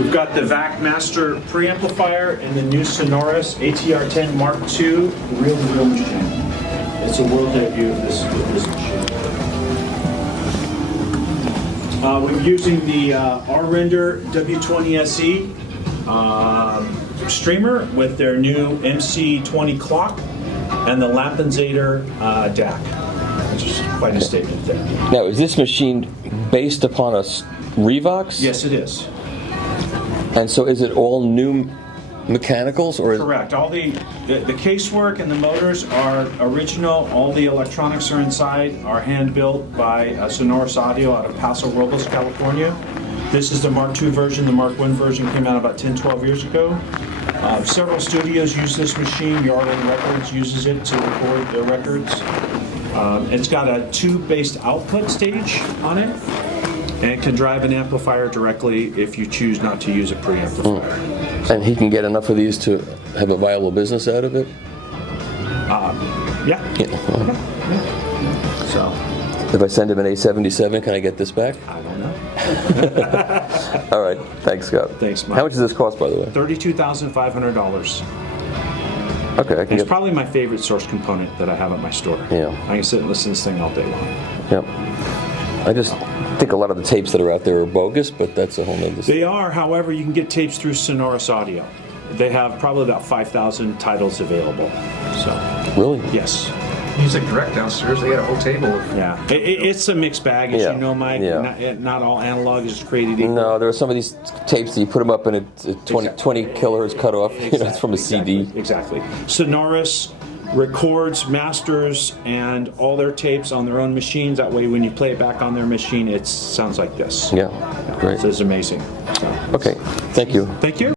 We've got the VAC Master preamplifier and the new Sonoris ATR-10 Mark II reel-to-reel machine. It's a world debut of this machine. We're using the R-Render W20SE streamer with their new MC20 clock and the Lampenzader DAC, which is quite a statement there. Now, is this machine based upon a Revox? Yes, it is. And so is it all new mechanicals? Or Correct. All the casework and the motors are original. All the electronics are inside, are hand-built by Sonoris Audio out of Paso Robles, California. This is the Mark II version. The Mark I version came out about 10, 12 years ago. Several studios use this machine. Yarland Records uses it to record their records. It's got a tube-based output stage on it, and it can drive an amplifier directly if you choose not to use a preamplifier. And he can get enough of these to have a viable business out of it? Yeah. So. If I send him an A77, can I get this back? I don't know. All right. Thanks, Scott. Thanks, Mike. How much does this cost, by the way? $32,500. Okay, I can It's get. probably my favorite source component that I have at my store. Yeah. I can sit and listen to this thing all day long. Yep. I just think a lot of the tapes that are out there are bogus, but that's a whole nother story. They are, however, you can get tapes through Sonoris Audio. They have probably about 5,000 titles available. So. Really? Yes. Music Direct downstairs, they got a whole table. Yeah, it's a mixed bag, as Yeah. you know, Mike. Yeah. Not all analog is created equal. No, there are some of these tapes that you put them up and it's 20 kilohertz cut off. You know, it's from a CD. Exactly. Sonoris records, masters, and all their tapes on their own machines. That way, when you play it back on their machine, it sounds like this. Yeah, great. So it's amazing. Okay, thank you. Thank you.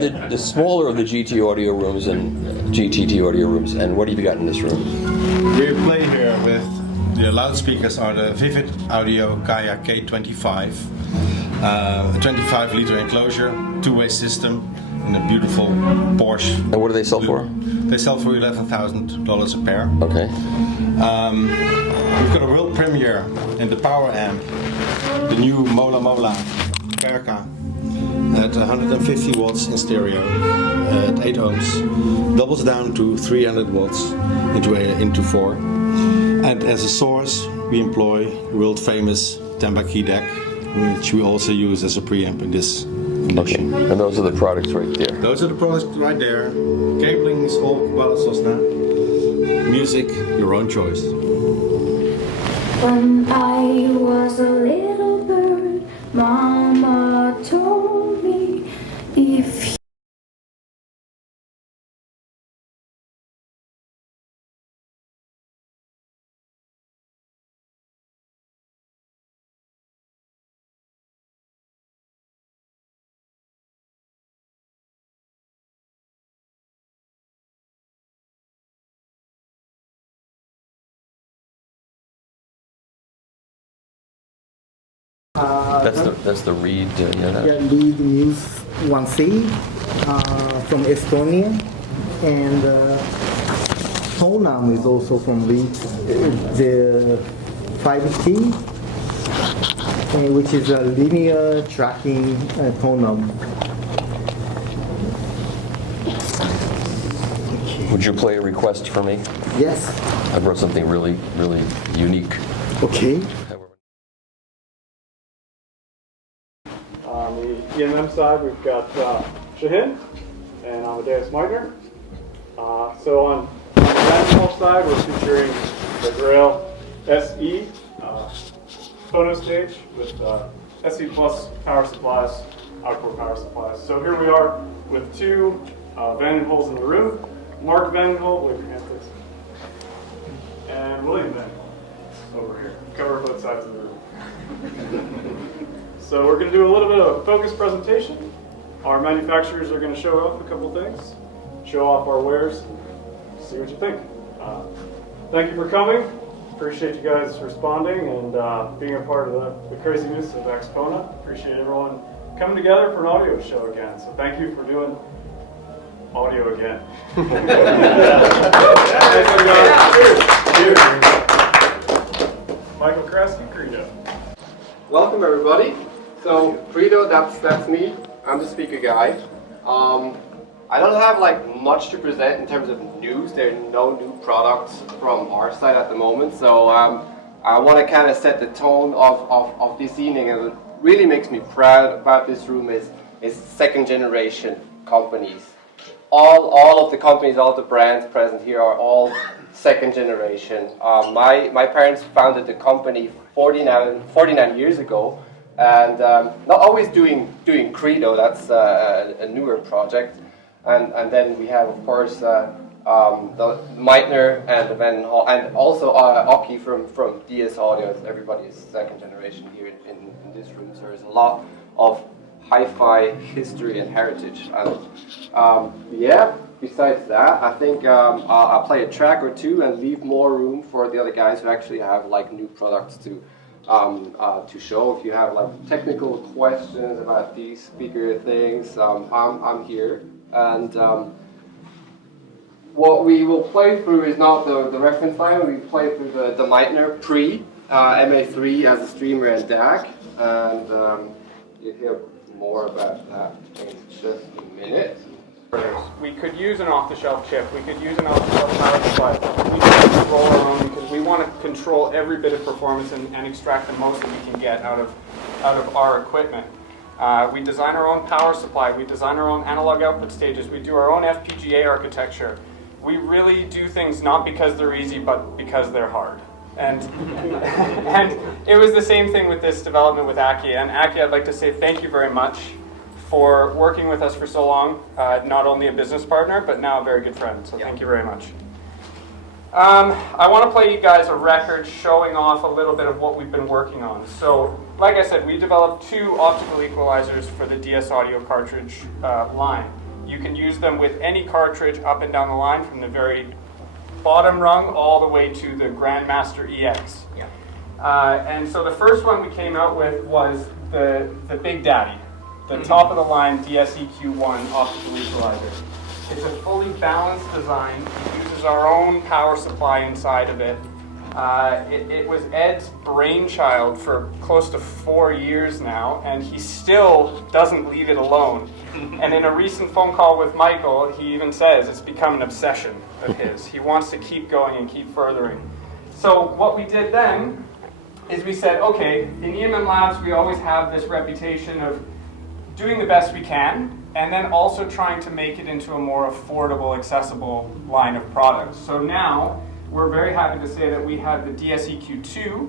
The smaller of the GT audio rooms and GTT audio rooms, and what have you got in this room? We play here with the loudspeakers are the Vivid Audio Gaia K25, a 25-liter enclosure, two-way system, in a beautiful Porsche. And what do they sell for? They sell for $11,000 a pair. Okay. We've got a world premiere in the power amp, the new Mola Mola Perca. At 150 watts in stereo at 8 ohms, doubles down to 300 watts into 4. And as a source, we employ world famous Temba key deck, which we also use as a preamp in this condition. Okay. And those are the products right there. Those are the products right there. Cabling is all Kuala Sosna. Music, your own choice. When I was a little bird, That's the Reed. Reed News 1C from Estonia, and Tonam is also from Reed. The 5T, which is a linear tracking Tonam. Would you play a request for me? Yes. I brought something really, really unique. Okay. On the EMM side, we've got Shahin and Amadeus Meitner. So on the Vanderbilt side, we're featuring the Grail SE photo stage with SE Plus power supplies, outdoor power supplies. So here we are with two Vandenholes in the room. Mark Vandenhole, wave your hand please. And William Vandenhole over here. Cover both sides of the room. So we're going to do a little bit of a focus presentation. Our manufacturers are going to show off a couple things, show off our wares, and see what you think. Thank you for coming. Appreciate you guys responding and being a part of the craziness of Axpona. Appreciate everyone coming together for an audio show again. So thank you for doing audio again. Michael Kresge, Credo. Welcome everybody. So Credo, that's me. I'm the speaker guy. I don't have like much to present in terms of news. There are no new products from our side at the moment. So I want to kind of set the tone of this evening, and what really makes me proud about this room is second generation companies. All of the companies, all the brands present here are all second generation. My parents founded the company 49 years ago, and not always doing Credo. That's a newer project, and then we have of course the Meitner and the Vandenhole, and also Aki from DS Audio. Everybody is second generation here in this room. So there's a lot of hi-fi history and heritage. And yeah, besides that, I think I'll play a track or two and leave more room for the other guys who actually have like new products to show. If you have like technical questions about these speaker things, I'm here. And what we will play through is not the reference line. We play through the Meitner pre MA3 as a streamer and DAC, and you'll hear more about that in just a minute. We could use an off-the-shelf chip. We could use an off-the-shelf power supply. We can control our own because we want to control every bit of performance and extract the most that we can get out of our equipment. We design our own power supply. We design our own analog output stages. We do our own FPGA architecture. We really do things not because they're easy, but because they're hard. And it was the same thing with this development with Aki. And Aki, I'd like to say thank you very much for working with us for so long. Not only a business partner, but now a very good friend. So thank you very much. I want to play you guys a record showing off a little bit of what we've been working on. So, like I said, we developed two optical equalizers for the DS Audio cartridge line. You can use them with any cartridge up and down the line, from the very bottom rung all the way to the Grandmaster EX. And so the first one we came out with was the Big Daddy, the top of the line DSEQ1 optical equalizer. It's a fully balanced design. It uses our own power supply inside of it. It was Ed's brainchild for close to 4 years now, and he still doesn't leave it alone. And in a recent phone call with Michael, he even says it's become an obsession of his. He wants to keep going and keep furthering. So what we did then is we said, okay, in EMM Labs we always have this reputation of doing the best we can, and then also trying to make it into a more affordable, accessible line of products. So now, we're very happy to say that we have the DSEQ2,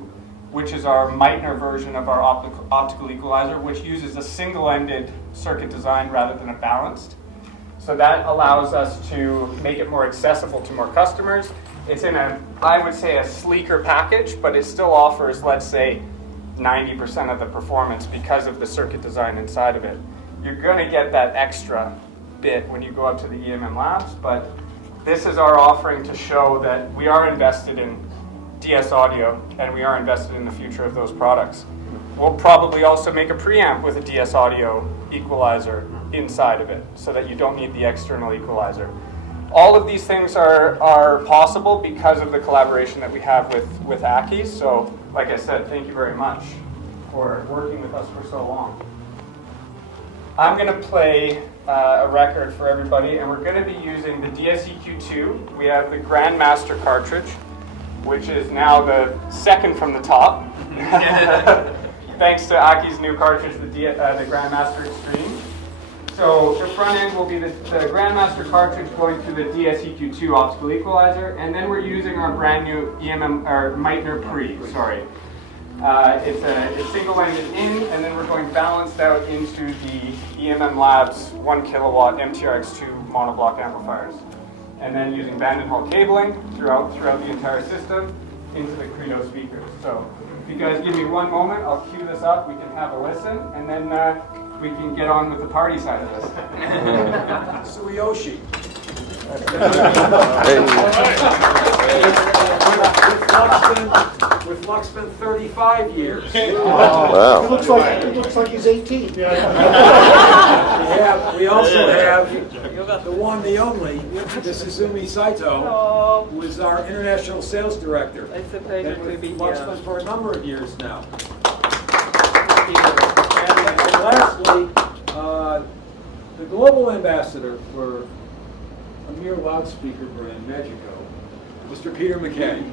which is our Meitner version of our optical equalizer, which uses a single-ended circuit design rather than a balanced. So that allows us to make it more accessible to more customers. It's in I would say, a sleeker package, but it still offers, let's say, 90% of the performance because of the circuit design inside of it. You're going to get that extra bit when you go up to the EMM Labs, but this is our offering to show that we are invested in DS audio, and we are invested in the future of those products. We'll probably also make a preamp with a DS audio equalizer inside of it, so that you don't need the external equalizer. All of these things are possible because of the collaboration that we have with Aki. So, like I said, thank you very much for working with us for so long. I'm going to play a record for everybody, and we're going to be using the DSEQ2. We have the Grandmaster cartridge, which is now the second from the top, thanks to Aki's new cartridge, the Grandmaster Extreme. So the front end will be the Grandmaster cartridge going through the DSEQ2 optical equalizer, and then we're using our brand new Meitner Pre. Sorry, it's single-ended in, and then we're going balanced out into the EMM Labs 1 kilowatt MTRX2 monoblock amplifiers, and then using Vandenhall cabling throughout the entire system into the Credo speakers. So if you guys give me one moment, I'll cue this up. We can have a listen, and then we can get on with the party side of this. Suyoshi. With Luxman 35 years. Wow. He looks like he's 18. We also have the one, the only, this is Izumi Saito, who is our international sales director. It's a pleasure to be here. Luxman for a number of years now. And lastly, the global ambassador for a mere loudspeaker brand, Magico, Mr. Peter McKay.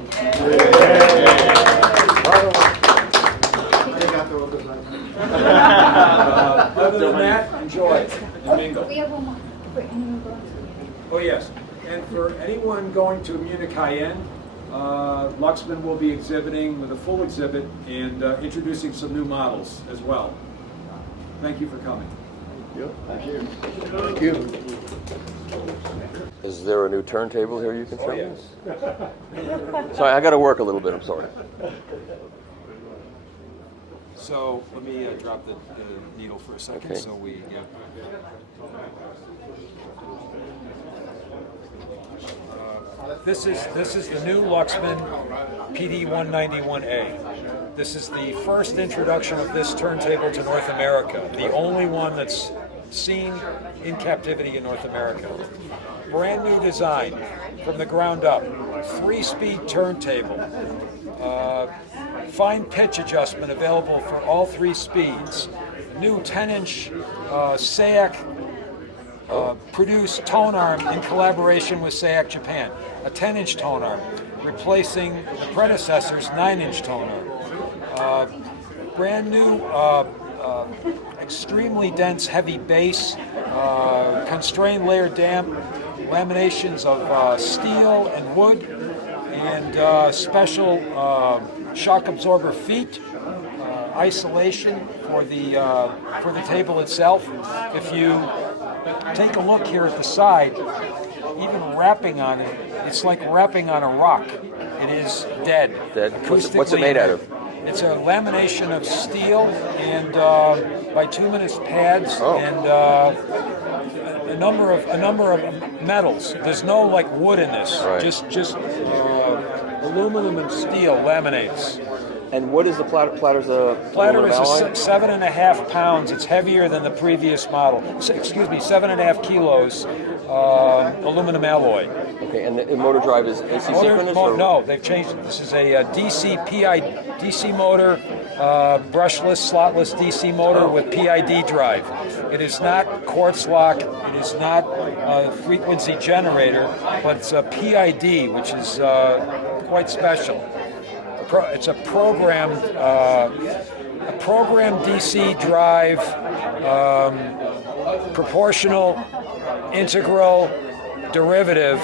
Other than that, enjoy and mingle. We have one more for anyone going to. Oh yes, and for anyone going to Munich high-end, Luxman will be exhibiting with a full exhibit and introducing some new models as well. Thank you for coming. Thank you. Thank you. Is there a new turntable here you can show me? Sorry, I got to work a little bit. I'm sorry. So let me drop the needle for a second. Okay. So we. This is the new Luxman PD191A. This is the first introduction of this turntable to North America. The only one that's seen in captivity in North America. Brand new design from the ground up. 3-speed turntable. Fine pitch adjustment available for all 3 speeds. New 10-inch SAIC produced tone arm in collaboration with SAIC Japan. A 10-inch tone arm, replacing the predecessor's 9-inch tone arm. Brand new, extremely dense, heavy bass, constrained layer damp, laminations of steel and wood, and special shock absorber feet, isolation for the table itself. If you take a look here at the side, even rapping on it, it's like rapping on a rock. It is dead. Dead. What's it made out of? It's a lamination of steel and bituminous pads and a number of metals. There's no like wood in this. Right. Just aluminum and steel laminates. And what is the platter? Platter is a 7.5 pounds. It's heavier than the previous model. 7.5 kilos aluminum alloy. Okay, and the motor drive is AC synchronous? No, they've changed it. This is a DC motor, brushless, slotless DC motor with PID drive. It is not quartz lock. It is not a frequency generator, but it's a PID, which is quite special. It's a programmed DC drive, proportional, integral, derivative,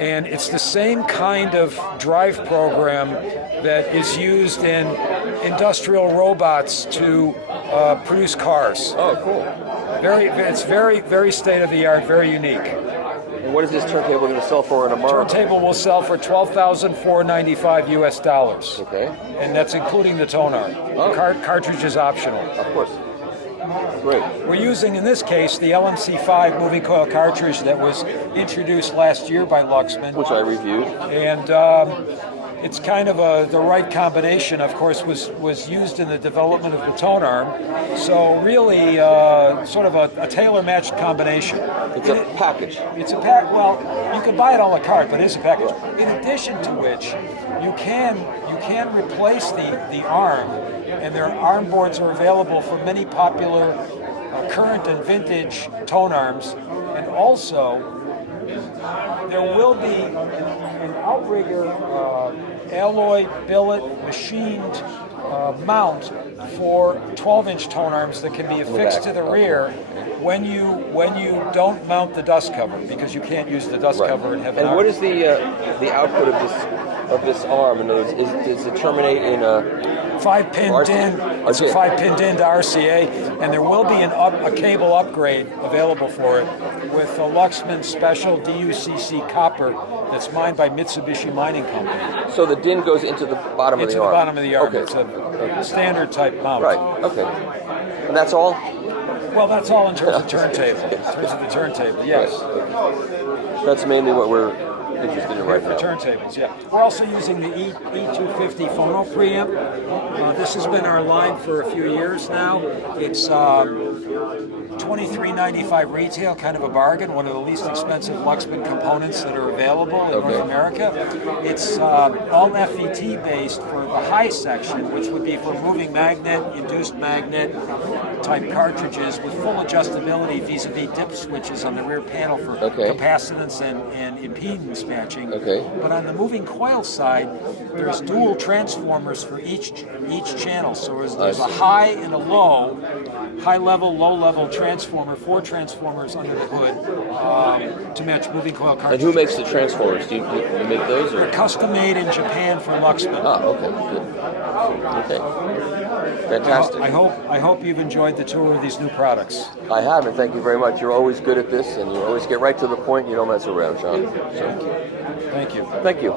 and it's the same kind of drive program that is used in industrial robots to produce cars. Oh, cool. It's very state of the art, very unique. And what is this turntable going to sell for in a month? Turntable will sell for $12,495 US. Okay. And that's including the tone arm. Oh. Cartridge is optional. Of course. Great. We're using, in this case, the LMC5 moving coil cartridge that was introduced last year by Luxman. Which I reviewed. And it's kind of the right combination. Of course, was used in the development of the tone arm. So really, sort of a tailor-matched combination. It's a package. It's a pack. Well, you can buy it a la carte, but it's a package. In addition to which, you can replace the arm, and their arm boards are available for many popular current and vintage tone arms, and also there will be an outrigger alloy billet machined mount for 12-inch tone arms that can be affixed to the rear when you don't mount the dust cover, because you can't use the dust cover and have an And arm. what is the output of this arm? In other words, does it terminate in a 5-pin DIN? It's a 5-pin DIN to RCA, and there will be a cable upgrade available for it with a Luxman special DUCC copper that's mined by Mitsubishi Mining Company. So the DIN goes into the bottom of the arm? Into the bottom of the arm. Okay. It's a standard type mount. Right, okay. And that's all? Well, that's all in terms of turntable. In terms of the turntable, yes. Right. That's mainly what we're interested in right now. For turntables, yeah. We're also using the E250 phono preamp. This has been our line for a few years now. It's $23.95 retail, kind of a bargain, one of the least expensive Luxman components that are available in North America. It's all FET based for the high section, which would be for moving magnet, induced magnet type cartridges with full adjustability vis-a-vis dip switches on the rear panel for capacitance and impedance matching. But on the moving coil side, there's dual transformers for each channel. So there's a high and a low, high level, low level transformer, 4 transformers under the hood to match moving coil cartridges. And who makes the transformers? Do you make those? Or? They're custom made in Japan for Luxman. Ah, okay, good. Okay, fantastic. I hope you've enjoyed the tour of these new products. I have, and thank you very much. You're always good at this, and you always get right to the point. You don't mess around, Sean. So. Thank you. Thank you.